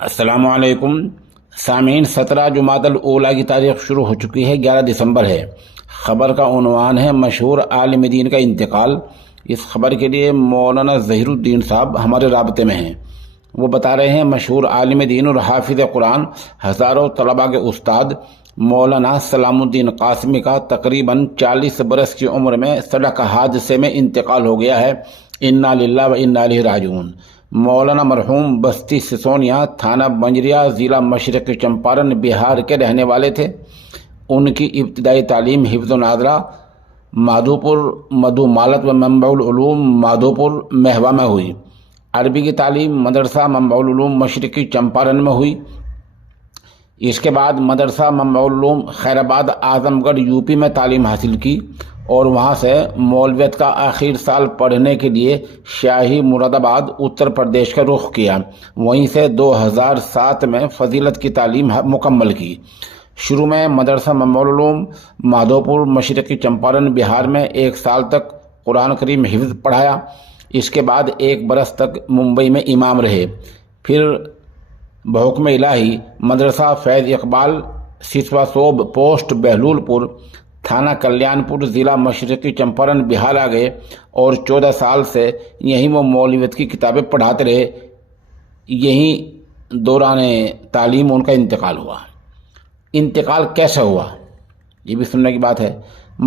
السلام علیکم سامعین، 17 جمادی الاولیٰ کی تاریخ شروع ہو چکی ہے، 11 دسمبر ہے۔ خبر کا عنوان ہے مشہور عالم دین کا انتقال۔ اس خبر کے لیے مولانا ظہیر الدین صاحب ہمارے رابطے میں ہیں۔ وہ بتا رہے ہیں مشہور عالم دین اور حافظ قرآن، ہزاروں طلباء کے استاد مولانا سلام الدین قاسمی کا تقریباً 40 برس کی عمر میں سڑک حادثے میں انتقال ہو گیا ہے۔ انا للہ و انا الیہ راجعون۔ مولانا مرحوم بستی سسونیا، تھانہ بنجریا، ضلع مشرقی چمپارن، بہار کے رہنے والے تھے۔ ان کی ابتدائی تعلیم حفظ و ناظرہ مادھوپور مدھو مالت و منبع العلوم مادھوپور مہوا میں ہوئی۔ عربی کی تعلیم مدرسہ منبع العلوم مشرقی چمپارن میں ہوئی۔ اس کے بعد مدرسہ منبع العلوم خیرآباد اعظم گڑھ یوپی میں تعلیم حاصل کی اور وہاں سے مولویت کا آخر سال پڑھنے کے لیے شاہی مراد آباد اتر پردیش کا رخ کیا۔ وہیں سے 2007 میں فضیلت کی تعلیم مکمل کی۔ شروع میں مدرسہ منبع العلوم مادھوپور مشرقی چمپارن بہار میں 1 سال تک قرآن کریم حفظ پڑھایا۔ اس کے بعد 1 برس تک ممبئی میں امام رہے۔ پھر بحکم الہی مدرسہ فیض اقبال، سسوا صوب پوسٹ بہلول پور، تھانہ کلیان پور، ضلع مشرقی چمپارن بہار آ گئے اور 14 سال سے یہیں وہ مولویت کی کتابیں پڑھاتے رہے۔ یہیں دوران تعلیم ان کا انتقال ہوا۔ انتقال کیسے ہوا یہ بھی سننے کی بات ہے۔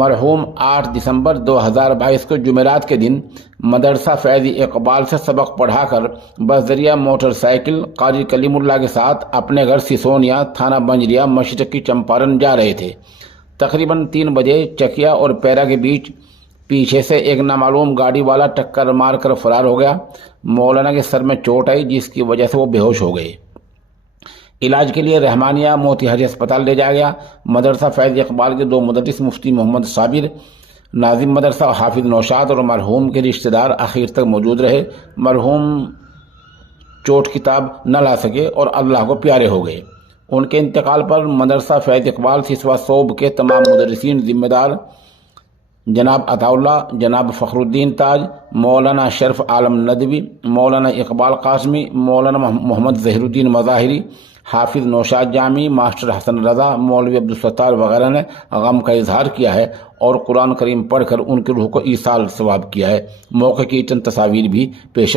مرحوم 8 دسمبر 2022 کو جمعرات کے دن مدرسہ فیض اقبال سے سبق پڑھا کر بذریعہ موٹر سائیکل قاری کلیم اللہ کے ساتھ اپنے گھر سسونیا، تھانہ بنجریا، مشرقی چمپارن جا رہے تھے۔ تقریباً 3 بجے چکیا اور پیرا کے بیچ پیچھے سے ایک نامعلوم گاڑی والا ٹکر مار کر فرار ہو گیا۔ مولانا کے سر میں چوٹ آئی جس کی وجہ سے وہ بے ہوش ہو گئے۔ علاج کے لیے رحمانیہ موتیہاری اسپتال لے جایا گیا۔ مدرسہ فیض اقبال کے 2 مدرس مفتی محمد صابر، ناظم مدرسہ حافظ نوشاد اور مرحوم کے رشتہ دار آخر تک موجود رہے۔ مرحوم چوٹ کتاب نہ لا سکے اور اللہ کو پیارے ہو گئے۔ ان کے انتقال پر مدرسہ فیض اقبال سسوا صوب کے تمام مدرسین ذمہ دار جناب عطا اللہ، جناب فخر الدین تاج، مولانا شرف عالم ندوی، مولانا اقبال قاسمی، مولانا محمد ظہیر الدین مظاہری، حافظ نوشاد جامی، ماسٹر حسن رضا، مولوی عبدالستار وغیرہ نے غم کا اظہار کیا ہے اور قرآن کریم پڑھ کر ان کی روح کو ایصال ثواب کیا ہے۔ موقع کی چند تصاویر بھی پیش